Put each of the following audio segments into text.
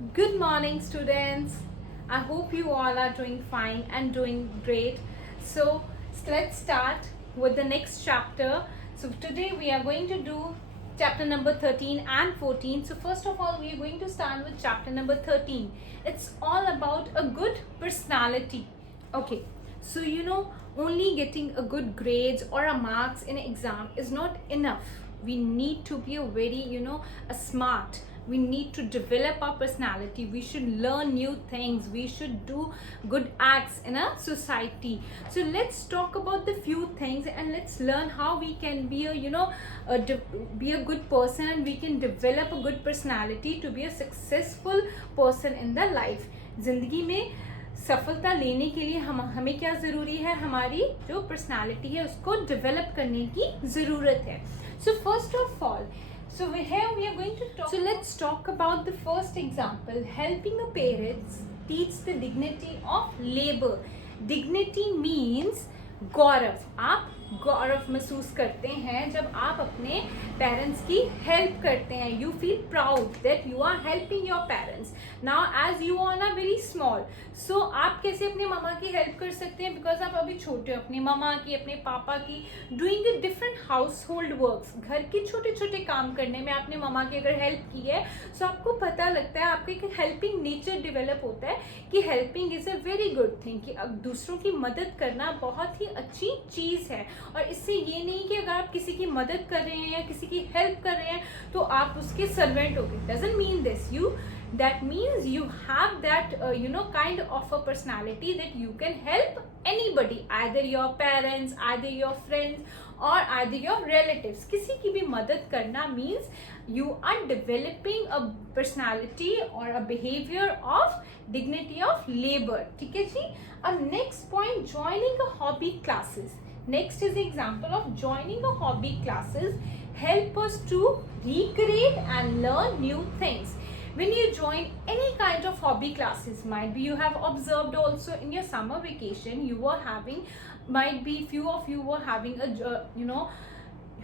Good morning, students. I hope you all are doing fine and doing great. So, let's start with the next chapter. So, today we are going to do chapter number 13 and 14. So, first of all, we are going to start with chapter number 13. It's all about a good personality. Okay, so only getting a good grades or a marks in an exam is not enough. We need to be a very, a smart. We need to develop our personality. We should learn new things. We should do good acts in a society. So let's talk about the few things and let's learn how we can be be a good person, and we can develop a good personality to be a successful person in the life. जिंदगी में सफलता लेने के लिए हमें क्या ज़रूरी है? हमारी जो पर्सनालिटी है उसको डेवलप करने की ज़रूरत है. So first of all, here we are going to talk. So let's talk about the first example. Helping a parents teach the dignity of labor. Dignity means गौरव. आप गौरव महसूस करते हैं जब आप अपने पेरेंट्स की हेल्प करते हैं. You feel proud that you are helping your parents. Now as you are ना वेरी स्मॉल, सो आप कैसे अपने मामा की हेल्प कर सकते हैं? बिकॉज आप अभी छोटे हो. अपनी मामा की, अपने पापा की, doing the different house hold works, घर के छोटे छोटे काम करने में आपने मामा की अगर हेल्प की है, सो आपको पता लगता है, आपका एक हेल्पिंग नेचर डेवलप होता है कि helping is a very good thing, कि अब दूसरों की मदद करना बहुत ही अच्छी चीज़ है. और इससे ये नहीं कि अगर आप किसी की मदद कर रहे हैं या किसी की हेल्प कर रहे हैं तो आप उसके सर्वेंट हो गए. Doesn't mean this. That means you have that kind of a personality that you can help anybody, either your parents, either your friends, or either your relatives. किसी की भी मदद करना means you are developing a personality or a behavior of dignity of labor. ठीक है जी. अब next point, joining a hobby classes. Next is the example of joining a hobby classes help us to recreate and learn new things. When you join any kind of hobby classes, might be you have observed also in your summer vacation, you were having, might be few of you were having a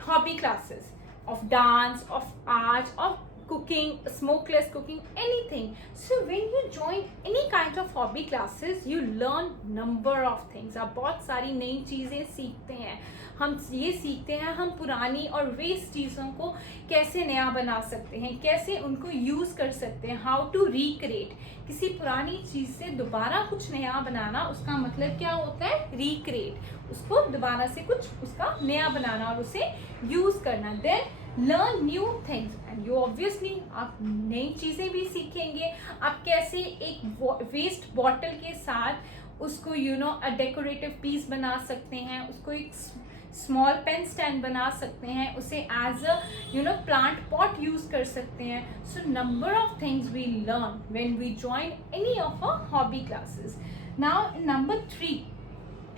hobby classes of dance, of art, of cooking, smokeless cooking, anything. So when you join any kind of hobby classes, you learn number of things. आप बहुत सारी नई चीज़ें सीखते हैं. हम ये सीखते हैं हम पुरानी और वेस्ट चीज़ों को कैसे नया बना सकते हैं, कैसे उनको यूज़ कर सकते हैं. How to recreate. किसी पुरानी चीज़ से दोबारा कुछ नया बनाना, उसका मतलब क्या होता है? रिक्रिएट. उसको दोबारा से कुछ उसका नया बनाना और उसे यूज़ करना. Then learn new things, and you obviously आप नई चीज़ें भी सीखेंगे. आप कैसे एक वेस्ट बॉटल के साथ उसको अ डेकोरेटिव पीस बना सकते हैं, उसको एक स्मॉल पेन स्टैंड बना सकते हैं, उसे as a plant pot use कर सकते हैं. So number of things we learn when we join any of a hobby classes. Now in number 3,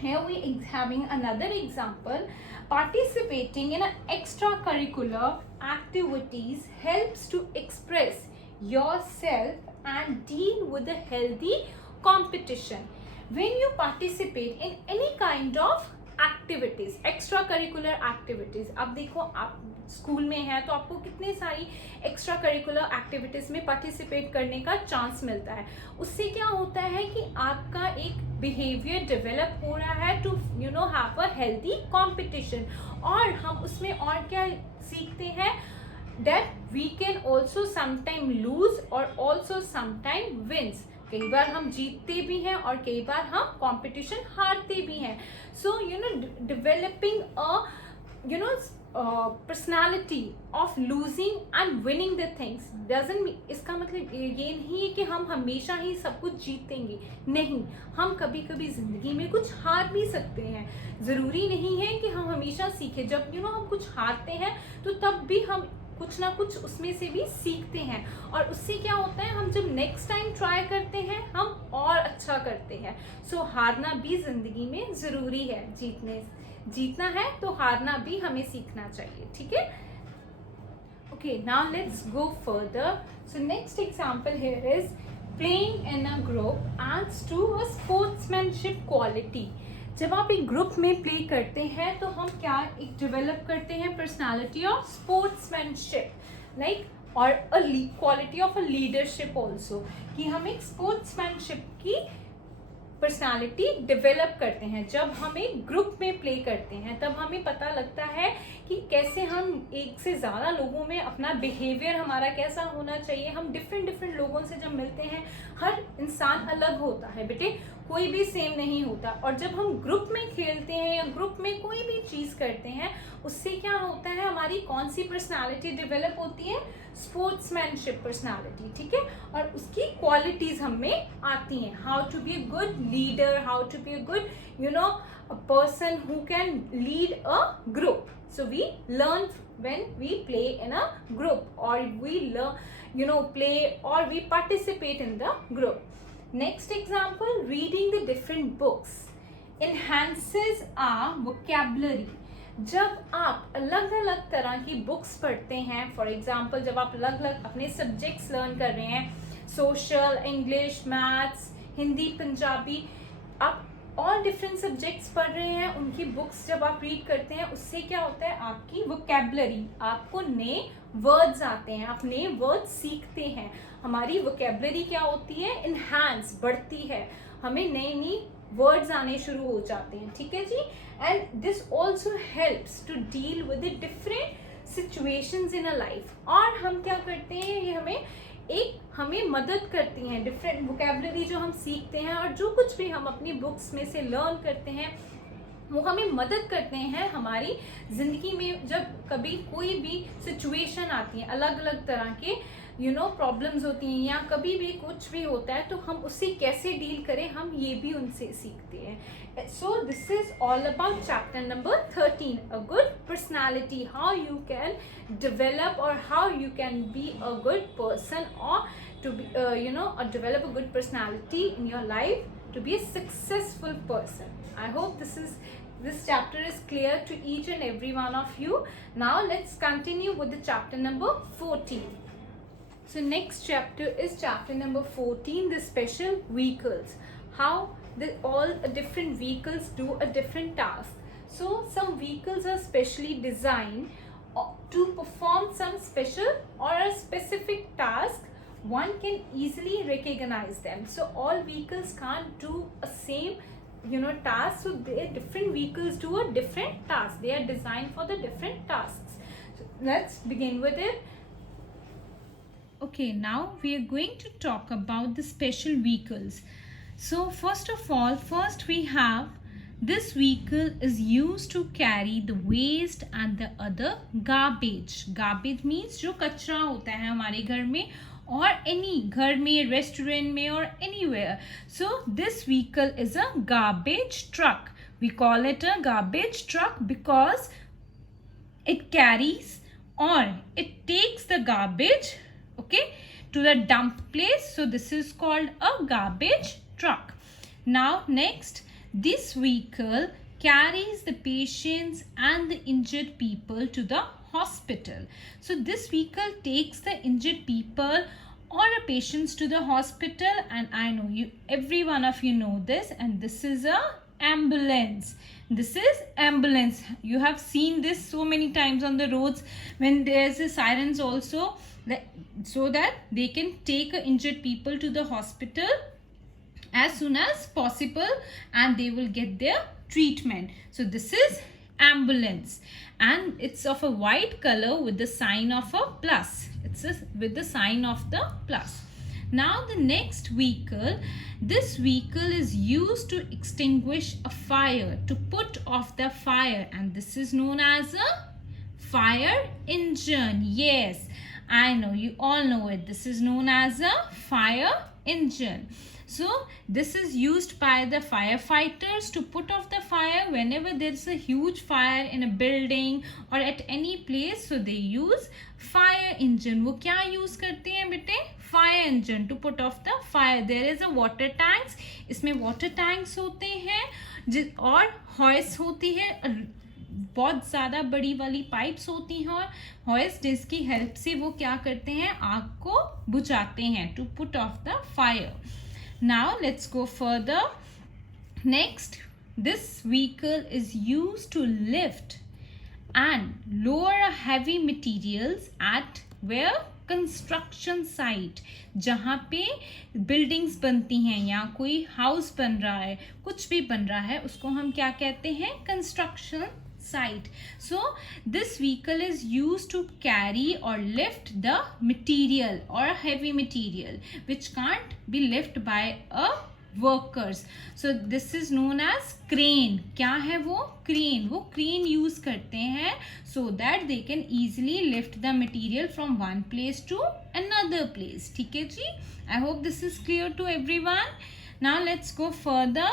here we having another example. Participating in extracurricular activities helps to express yourself and deal with a healthy competition. When you participate in any kind of activities, extra curricular activities. अब देखो, आप स्कूल में हैं तो आपको कितनी सारी extra curricular activities में पार्टिसिपेट करने का चांस मिलता है. उससे क्या होता है कि आपका एक बिहेवियर डेवलप हो रहा है to have a healthy competition. और हम उसमें और क्या सीखते हैं? That we can also sometime lose और ऑल्सो समटाइम विन्स. कई बार हम जीतते भी हैं और कई बार हम कंपटीशन हारते भी हैं. So developing a personality of losing and winning the things doesn't, इसका मतलब ये नहीं है कि हम हमेशा ही सब कुछ जीतेंगे. नहीं, हम कभी कभी जिंदगी में कुछ हार भी सकते हैं. ज़रूरी नहीं है कि हम हमेशा सीखें. जब हम कुछ हारते हैं तो तब भी हम कुछ ना कुछ उसमें से भी सीखते हैं. और उससे क्या होता है, हम जब नेक्स्ट टाइम ट्राई करते हैं हम और अच्छा करते हैं. सो हारना भी जिंदगी में ज़रूरी है. जीतना है तो हारना भी हमें सीखना चाहिए. ठीक है. Okay, now let's go further. So next example here is playing in a group aids to a sportsmanship quality. जब आप एक ग्रुप में प्ले करते हैं तो हम क्या एक डेवलप करते हैं? Personality of sportsmanship. लाइक और quality of a leadership also, कि हम एक स्पोर्ट्समैनशिप की पर्सनालिटी डेवलप करते हैं। जब हम एक ग्रुप में प्ले करते हैं तब हमें पता लगता है कि कैसे हम एक से ज़्यादा लोगों में अपना बिहेवियर हमारा कैसा होना चाहिए। हम डिफरेंट लोगों से जब मिलते हैं, हर इंसान अलग होता है बेटे, कोई भी सेम नहीं होता। और जब हम ग्रुप में खेलते हैं या ग्रुप में कोई भी चीज़ करते हैं, उससे क्या होता है, हमारी कौन सी पर्सनालिटी डेवलप होती है, स्पोर्ट्समैनशिप पर्सनालिटी, ठीक है। और उसकी क्वालिटीज हम में आती हैं, how to be a good leader, how to be a good a person who can lead a group. So we learn when we play in a group, or we learn play, or we participate in the group. Next example, reading the different books enhances our vocabulary. जब आप अलग अलग तरह की बुक्स पढ़ते हैं, for example जब आप अलग अलग अपने सब्जेक्ट्स लर्न कर रहे हैं, सोशल, इंग्लिश, मैथ्स, हिंदी, पंजाबी, आप ऑल डिफरेंट सब्जेक्ट्स पढ़ रहे हैं, उनकी बुक्स जब आप रीड करते हैं, उससे क्या होता है, आपकी वोकेबलरी, आपको नए वर्ड्स आते हैं, आप नए वर्ड्स सीखते हैं। हमारी वोकेबलरी क्या होती है, इनहांस, बढ़ती है, हमें नए नए वर्ड्स आने शुरू हो जाते हैं, ठीक है जी। And this also helps to deal with the different situations in a life. और हम क्या करते हैं, ये हमें मदद करती हैं, डिफरेंट वोकेबलरी जो हम सीखते हैं और जो कुछ भी हम अपनी बुक्स में से लर्न करते हैं, वो हमें मदद करते हैं हमारी ज़िंदगी में। जब कभी कोई भी सिचुएशन आती है, अलग अलग तरह के प्रॉब्लम्स होती हैं, या कभी भी कुछ भी होता है, तो हम उससे कैसे डील करें, हम ये भी उनसे सीखते हैं। So this is all about chapter number 13, a good personality, how you can develop, or how you can be a good person, or to be or develop a good personality in your life to be a successful person. I hope this chapter is clear to each and every one of you. Now let's continue with the chapter number 14. So next chapter is chapter number 14, the special vehicles, how all different vehicles do a different task. So some vehicles are specially designed to perform some special or a specific task. One can easily recognize them. So all vehicles can't do a same task. So different vehicles do a different task. They are designed for the different tasks. So let's begin with it. Okay, now we are going to talk about the special vehicles. So first of all, we have this vehicle is used to carry the waste and the other garbage. Garbage means जो कचरा होता है हमारे घर में, और any घर में, रेस्टोरेंट में, or anywhere. So this vehicle is a garbage truck. We call it a garbage truck because it carries, or it takes the garbage, okay, to the dump place. So this is called a garbage truck. Now next, this vehicle carries the patients and the injured people to the hospital. So this vehicle takes the injured people or patients to the hospital, and I know every one of you know this, and this is a ambulance. This is ambulance. You have seen this so many times on the roads when there's a sirens also, so that they can take injured people to the hospital as soon as possible, and they will get their treatment. So this is ambulance, and it's of a white color with the sign of a plus. It's with the sign of the plus. Now the next vehicle, this vehicle is used to extinguish a fire, to put off the fire, and this is known as a fire engine. Yes, I know, you all know it. This is known as a fire engine. So this is used by the firefighters to put off the fire whenever there is a huge fire in a building or at any place. So they use fire engine. वो क्या use करते हैं बेटे? Fire engine to put off the fire. There is a water tanks. इसमें water tanks होते हैं और hoist होती है, बहुत ज़्यादा बड़ी वाली पाइप्स होती हैं, और हॉइस जिसकी हेल्प से वो क्या करते हैं, आग को बुझाते हैं, to put off the fire. Now let's go further. Next, this vehicle is used to lift and lower heavy materials at where? Construction site, जहाँ पे बिल्डिंग्स बनती हैं या कोई हाउस बन रहा है, कुछ भी बन रहा है, उसको हम क्या कहते हैं? Construction site. So this vehicle is used to carry or lift the material or heavy material which can't be lifted by a workers. So this is known as crane. क्या है वो? crane. वो crane use करते हैं so that they can easily lift the material from one place to another place. ठीक है जी? I hope this is clear to everyone. Now let's go further.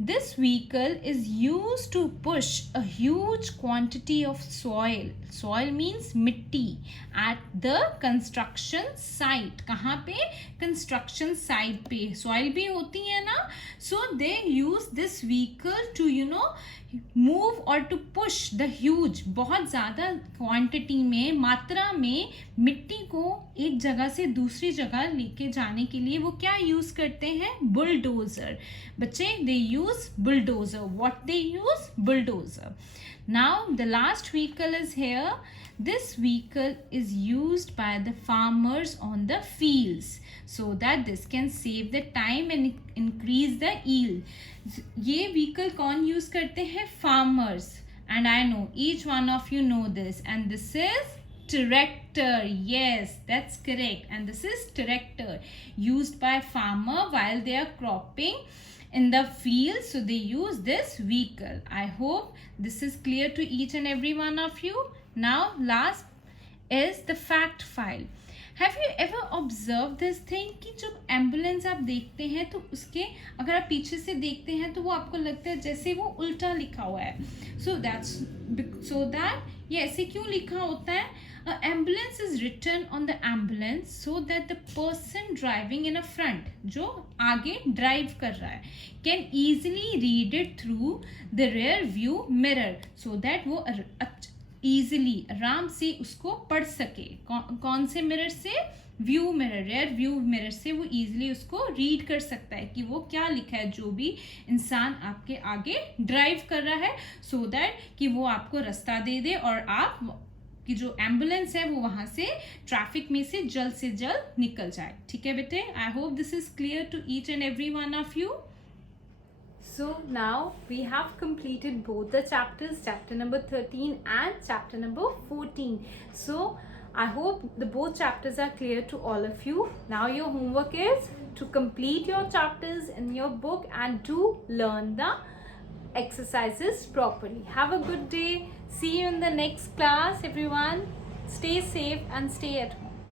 This vehicle is used to push a huge quantity of soil. Soil means मिट्टी at the construction site. कहाँ पे? Construction site पे. Soil भी होती है ना? So they use this vehicle to move or to push the huge, बहुत ज़्यादा क्वांटिटी में, मात्रा में मिट्टी को एक जगह से दूसरी जगह लेके जाने के लिए वो क्या यूज़ करते हैं? बुलडोज़र. बच्चे, they use bulldozer. What they use? Bulldozer. Now the last vehicle is here. This vehicle is used by the farmers on the fields so that this can save the time and increase the yield. ये vehicle कौन use करते हैं? Farmers. And I know each one of you know this. And this is tractor. Yes, that's correct. And this is tractor used by farmer while they are cropping in the field. So they use this vehicle. I hope this is clear to each and every one of you. Now last is the fact file. Have you ever observed this thing कि जब एम्बुलेंस आप देखते हैं तो उसके अगर आप पीछे से देखते हैं तो वो आपको लगता है जैसे वो उल्टा लिखा हुआ है. So that ये ऐसे क्यों लिखा होता है? Ambulance is written on the ambulance so that the person driving in a front, जो आगे ड्राइव कर रहा है, can easily read it through the rear view mirror so that वो easily आराम से उसको पढ़ सके. कौन से मिरर से? View mirror, rear view mirror से वो easily उसको रीड कर सकता है कि वो क्या लिखा है, जो भी इंसान आपके आगे ड्राइव कर रहा है, so that कि वो आपको रास्ता दे दे और आप कि जो एम्बुलेंस है वो वहां से ट्रैफिक में से जल्द निकल जाए. ठीक है बेटे? I hope this is clear to each and every one of you. So now we have completed both the chapters, chapter number 13 and chapter number 14. So I hope the both chapters are clear to all of you. Now your homework is to complete your chapters in your book and to learn the exercises properly. Have a good day. See you in the next class, everyone. Stay safe and stay at home.